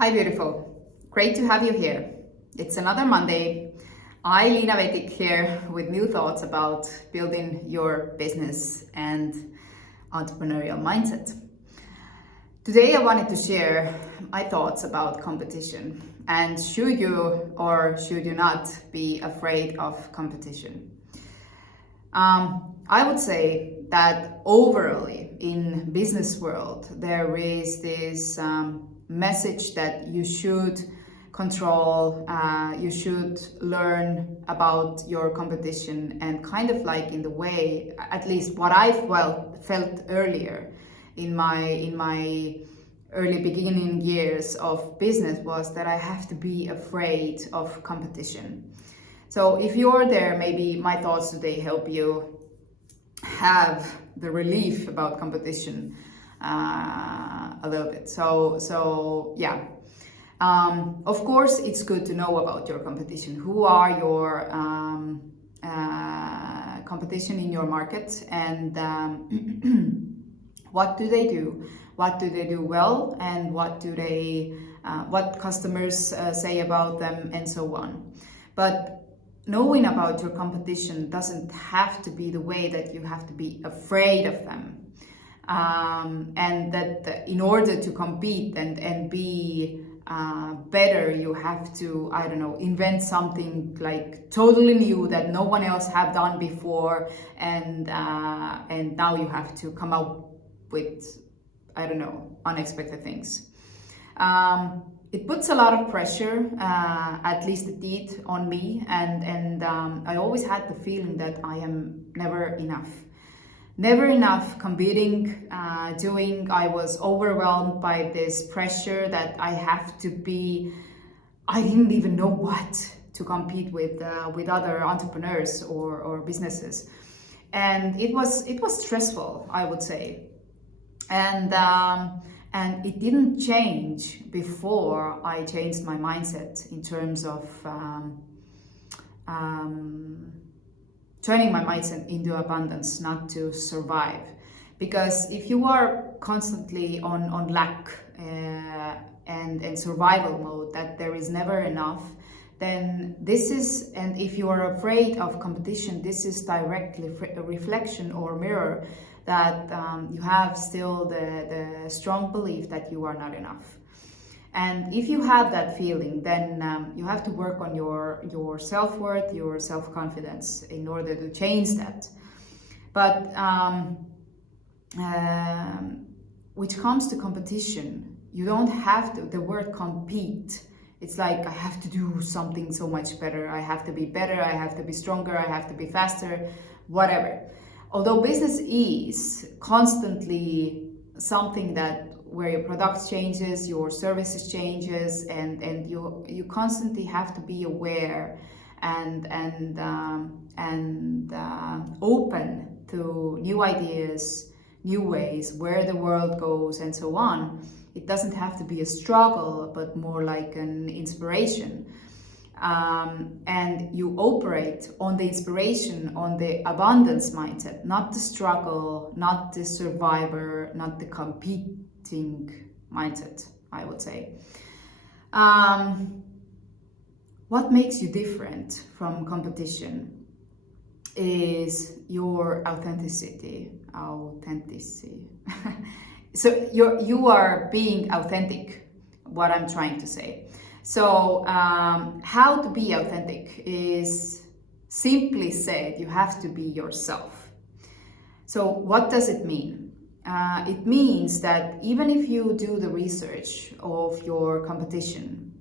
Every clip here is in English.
Hi, beautiful. Great to have you here. It's another Monday. Liina Vettik here with new thoughts about building your business and entrepreneurial mindset. Today, I wanted to share my thoughts about competition and should you or should you not be afraid of competition. I would say that overall in business world there is this message that you should control, you should learn about your competition, and kind of like in the way, at least what I felt earlier in my early beginning years of business was that I have to be afraid of competition. So if you're there, maybe my thoughts today help you have the relief about competition a little bit. So yeah. Of course, it's good to know about your competition. Who are your competition in your market, and what do they do? What do they do well, and what do they, what customers say about them, and so on. But knowing about your competition doesn't have to be the way that you have to be afraid of them. And that in order to compete and be better, you have to, I don't know, invent something like totally new that no one else have done before, and now you have to come up with, I don't know, unexpected things. It puts a lot of pressure, at least it did, on me, and I always had the feeling that I am never enough. Never enough competing, I was overwhelmed by this pressure that I have to be, I didn't even know what to compete with other entrepreneurs or businesses. And it was stressful, I would say. And it didn't change before I changed my mindset in terms of turning my mindset into abundance, not to survive. Because if you are constantly on lack and survival mode, that there is never enough, then this is, and if you are afraid of competition, this is directly a reflection or mirror that you have still the strong belief that you are not enough. And if you have that feeling, then you have to work on your self-worth, your self-confidence in order to change that. But which comes to competition, you don't have to, the word compete, it's like I have to do something so much better, I have to be better, I have to be stronger, I have to be faster, whatever. Although business is constantly something that where your product changes, your services changes, and you constantly have to be aware and open to new ideas, new ways, where the world goes, and so on. It doesn't have to be a struggle, but more like an inspiration. And you operate on the inspiration, on the abundance mindset, not the struggle, not the survivor, not the competing mindset, I would say. What makes you different from competition is your authenticity. So you are being authentic, what I'm trying to say. So how to be authentic is, simply said, you have to be yourself. So what does it mean? It means that even if you do the research of your competition,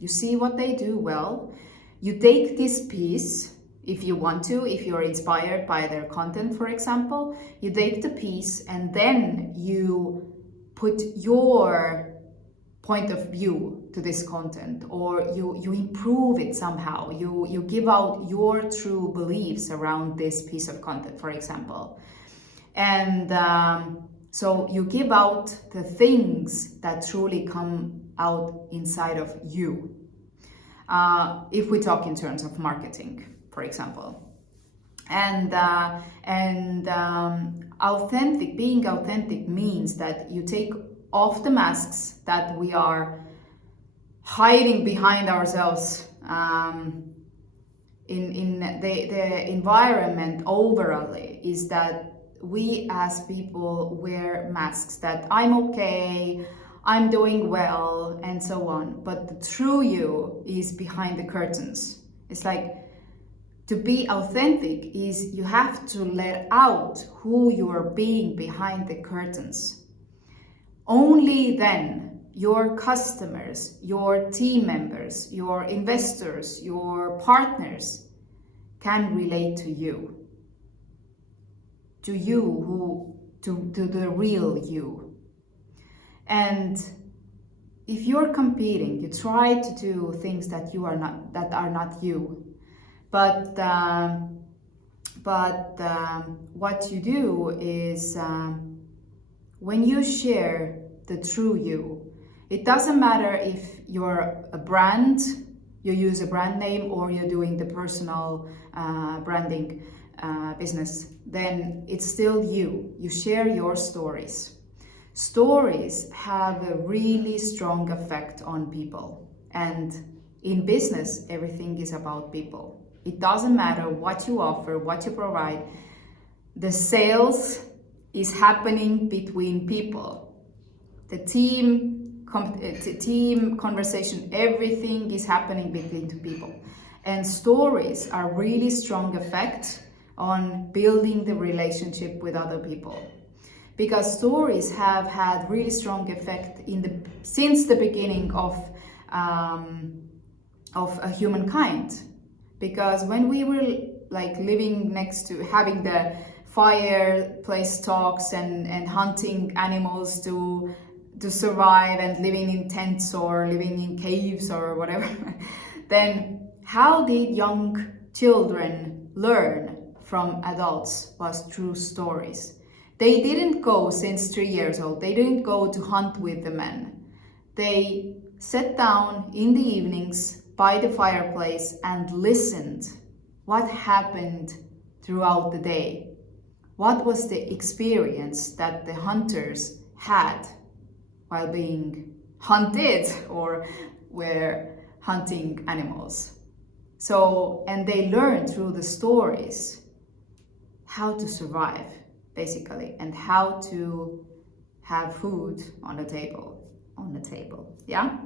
you see what they do well, you take this piece, if you want to, if you're inspired by their content, for example, you take the piece and then you put your point of view to this content, or you improve it somehow, you give out your true beliefs around this piece of content, for example. And so you give out the things that truly come out inside of you. If we talk in terms of marketing, for example. And being authentic means that you take off the masks that we are hiding behind ourselves. In the environment overall is that we as people wear masks, that I'm okay, I'm doing well, and so on. But the true you is behind the curtains. It's like, to be authentic is you have to let out who you are being behind the curtains. Only then your customers, your team members, your investors, your partners can relate to you. To you, to the real you. And if you're competing, you try to do things that are not you. But what you do is when you share the true you, it doesn't matter if you're a brand, you use a brand name, or you're doing the personal branding business, then it's still you. You share your stories. Stories have a really strong effect on people. And in business, everything is about people. It doesn't matter what you offer, what you provide. The sales is happening between people. The team conversation, everything is happening between two people. And stories are really strong effect on building the relationship with other people. Because stories have had really strong effect since the beginning of humankind. Because when we were like living next to, having the fireplace talks and hunting animals to survive, and living in tents or living in caves or whatever, then how did young children learn from adults? Was through stories. They didn't go since 3 years old. They didn't go to hunt with the men. They sat down in the evenings by the fireplace and listened what happened throughout the day. What was the experience that the hunters had while being hunted or were hunting animals. So, and they learned through the stories how to survive, basically, and how to have food on the table, yeah?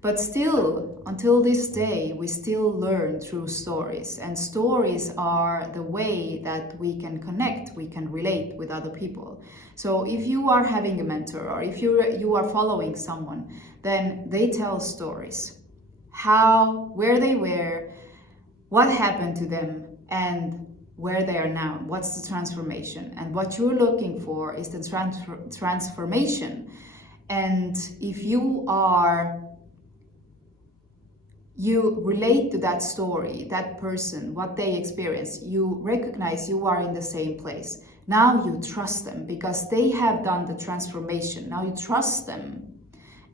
But still, until this day, we still learn through stories, and stories are the way that we can connect, we can relate with other people. So if you are having a mentor, or if you are following someone, then they tell stories. Where they were, what happened to them, and where they are now. What's the transformation? And what you're looking for is the transformation. And if you relate to that story, that person, what they experienced, you recognize you are in the same place. Now you trust them because they have done the transformation. Now you trust them,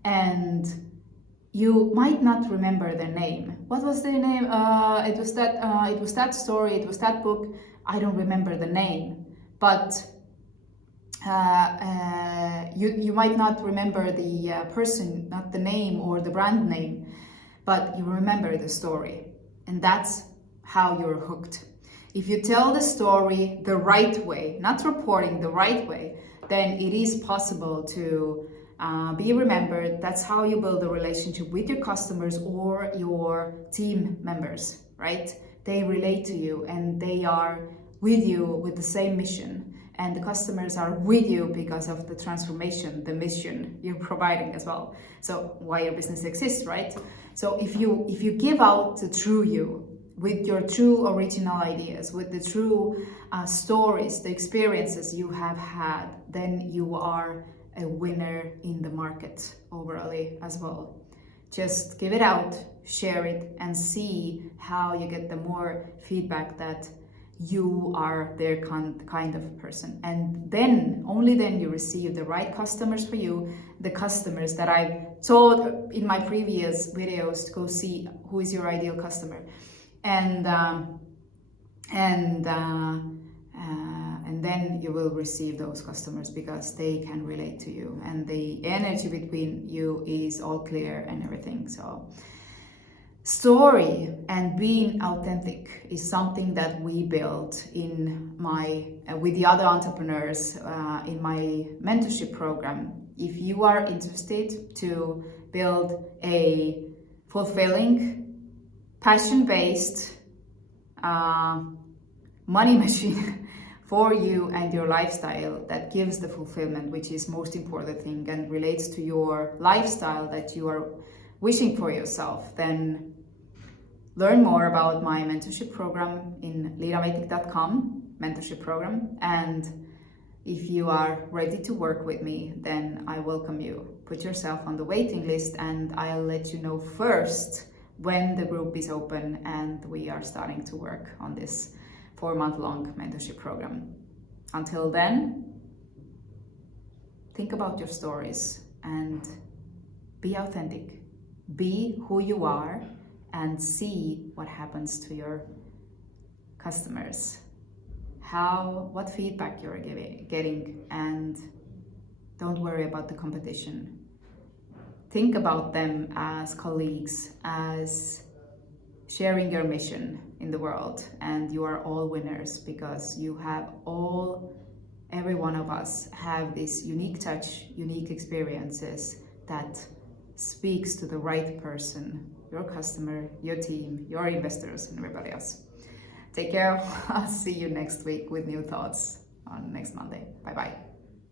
and you might not remember their name. What was their name? It was that story. It was that book. I don't remember the name, but you might not remember the person, not the name or the brand name, but you remember the story, and that's how you're hooked. If you tell the story the right way, not reporting, the right way, then it is possible to be remembered. That's how you build a relationship with your customers or your team members, right? They relate to you and they are with you with the same mission. And the customers are with you because of the transformation, the mission you're providing as well. So why your business exists, right? So if you give out the true you, with your true original ideas, with the true stories, the experiences you have had, then you are a winner in the market overall as well. Just give it out, share it, and see how you get the more feedback that you are their kind of person. And then, only then, you receive the right customers for you, the customers that I've told in my previous videos to go see who is your ideal and then you will receive those customers because they can relate to you and the energy between you is all clear and everything. So story and being authentic is something that we built in my with the other entrepreneurs in my mentorship program. If you are interested to build a fulfilling, passion-based money machine for you and your lifestyle that gives the fulfillment, which is most important thing and relates to your lifestyle that you are wishing for yourself, then learn more about my mentorship program in liinavettik.com mentorship program. And if you are ready to work with me, then I welcome you. Put yourself on the waiting list and I'll let you know first when the group is open and we are starting to work on this 4-month-long mentorship program. Until then, think about your stories and be authentic. Be who you are and see what happens to your customers. What feedback you're getting, and don't worry about the competition. Think about them as colleagues, as sharing your mission in the world, and you are all winners because you have every one of us have this unique touch, unique experiences that speaks to the right person, your customer, your team, your investors, and everybody else. Take care. I'll see you next week with new thoughts on next Monday. Bye-bye.